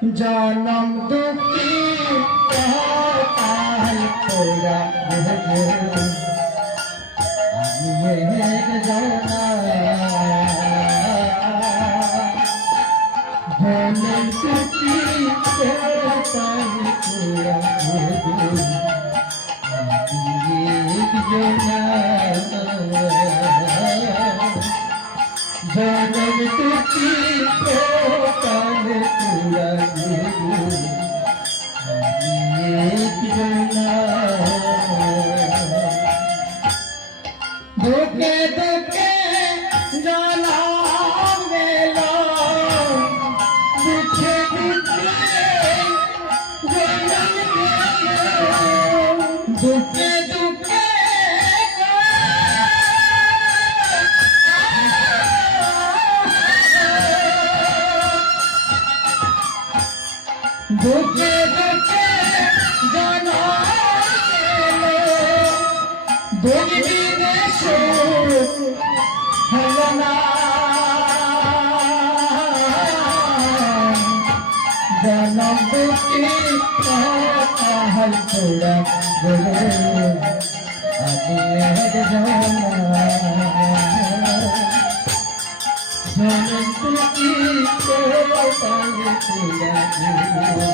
জনম দুঃখী তোরা জনম দুঃখী জনম তুকি জনম দুঃখী কাহাল ছোড়া বলে আমি এক জানা জনম দুঃখী কাহাল ছোড়া বলে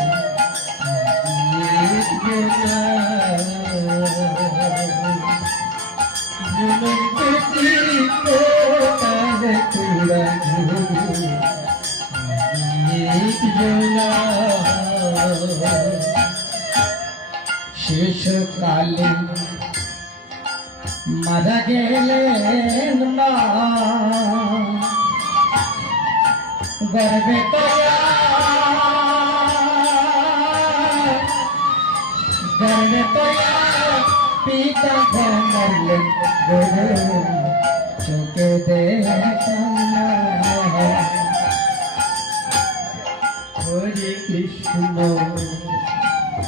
আমি এক জানা শেষকালে মারা গেলেন মা গর্বে গর্বে পিতা মরলেন গরু কৃষ্ণ।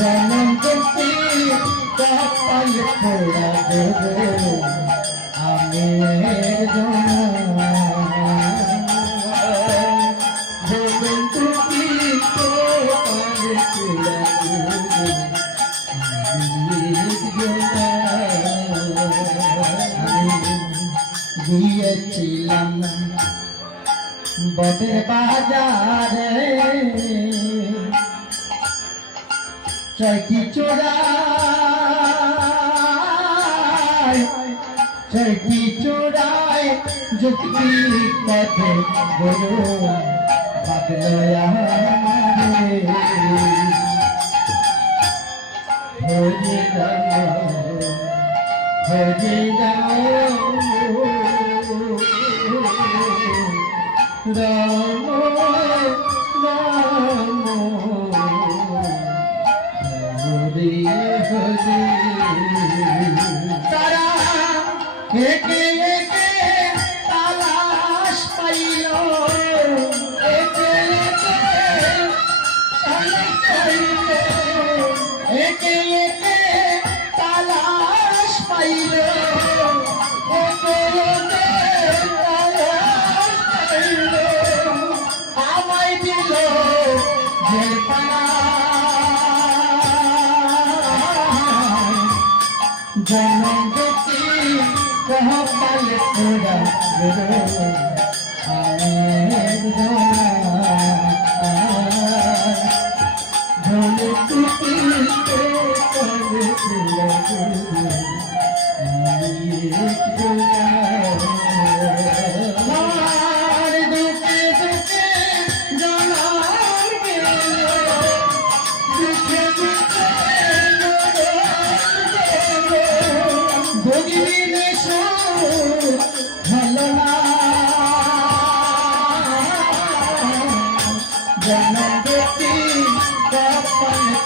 জনম দুঃখী কপাল পোড়া দেবো আমি জনম দুঃখী কপাল পোড়া দেবো গিয়েছিলাম বদের বাজারে। চৈকি চোরায় চৈকি চোরায় যুক্তি পথে গুরু বাদলয়া জনম